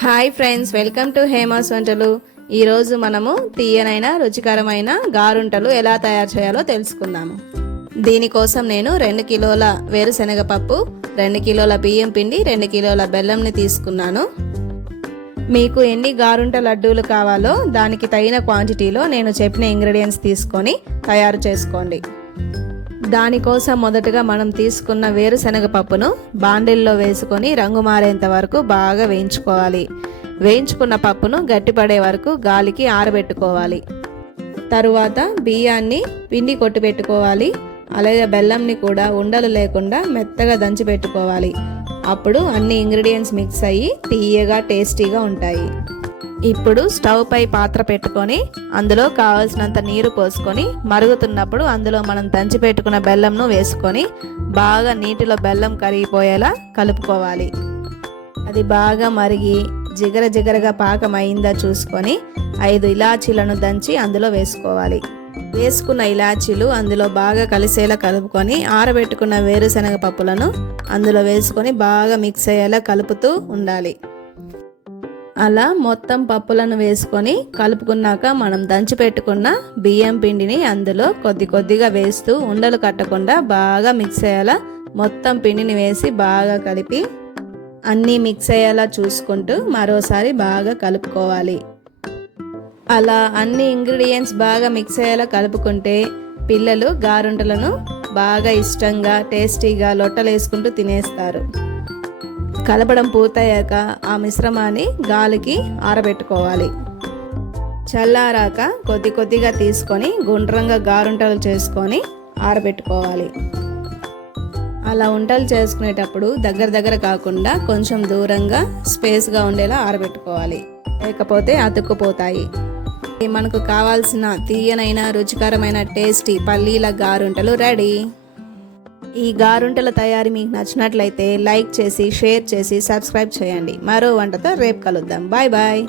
Hi friends welcome to Hema's వంటలు ఈరోజు మనము తీయనైన రుచికరమైన గారుంటలు ఎలా తయారు చేయాలో తెలుసుకుందాము. దీనికోసం నేను రెండు కిలోల వేరుశనగ పప్పు రెండు కిలోల బియ్యం పిండి రెండు కిలోల బెల్లంని తీసుకున్నాను. మీకు ఎన్ని గారుంట లడ్డూలు కావాలో దానికి తగిన క్వాంటిటీలో నేను చెప్పిన ఇంగ్రీడియంట్స్ తీసుకొని తయారు చేసుకోండి. దానికోసం మొదటగా మనం తీసుకున్న వేరుశనగ పప్పును బాండిల్లో వేసుకొని రంగు మారేంత వరకు బాగా వేయించుకోవాలి. వేయించుకున్న పప్పును గట్టిపడే వరకు గాలికి ఆరబెట్టుకోవాలి. తరువాత బియ్యాన్ని పిండి కొట్టి పెట్టుకోవాలి. అలాగే బెల్లంని కూడా ఉండలు లేకుండా మెత్తగా దంచి పెట్టుకోవాలి అప్పుడు అన్ని ఇంగ్రీడియంట్స్ మిక్స్ అయ్యి తీయగా టేస్టీగా ఉంటాయి. ఇప్పుడు స్టవ్ పై పాత్ర పెట్టుకొని అందులో కావలసినంత నీరు పోసుకొని మరుగుతున్నప్పుడు అందులో మనం దంచి పెట్టుకున్న బెల్లంను వేసుకొని బాగా నీటిలో బెల్లం కరిగిపోయేలా కలుపుకోవాలి. అది బాగా మరిగి జిగర జిగరగా పాకం అయిందా చూసుకొని ఐదు ఇలాచీలను దంచి అందులో వేసుకోవాలి. వేసుకున్న ఇలాచీలు అందులో బాగా కలిసేలా కలుపుకొని ఆరబెట్టుకున్న వేరుశనగ పప్పులను అందులో వేసుకొని బాగా మిక్స్ అయ్యేలా కలుపుతూ ఉండాలి. అలా మొత్తం పప్పులను వేసుకొని కలుపుకున్నాక మనం దంచి పెట్టుకున్న బియ్యం పిండిని అందులో కొద్ది కొద్దిగా వేస్తూ ఉండలు కట్టకుండా బాగా మిక్స్ అయ్యేలా మొత్తం పిండిని వేసి బాగా కలిపి అన్నీ మిక్స్ అయ్యేలా చూసుకుంటూ మరోసారి బాగా కలుపుకోవాలి. అలా అన్ని ఇంగ్రీడియంట్స్ బాగా మిక్స్ అయ్యేలా కలుపుకుంటే పిల్లలు గారుంటలను బాగా ఇష్టంగా టేస్టీగా లొట్టలేసుకుంటూ తినేస్తారు. కలపడం పూర్తయ్యాక ఆ మిశ్రమాన్ని గాలికి ఆరబెట్టుకోవాలి. చల్లారాక కొద్ది కొద్దిగా తీసుకొని గుండ్రంగా గారుంటలు చేసుకొని ఆరబెట్టుకోవాలి. అలా వంటలు చేసుకునేటప్పుడు దగ్గర దగ్గర కాకుండా కొంచెం దూరంగా స్పేస్గా ఉండేలా ఆరబెట్టుకోవాలి. లేకపోతే అతుక్కుపోతాయి. మనకు కావాల్సిన తీయనైన రుచికరమైన టేస్టీ పల్లీల గారుంటలు రెడీ. ఈ గారుంటల తయారీ మీకు నచ్చినట్లయితే లైక్ చేసి షేర్ చేసి సబ్స్క్రైబ్ చేయండి. మరో వంటతో రేపు కలుద్దాం. Bye bye.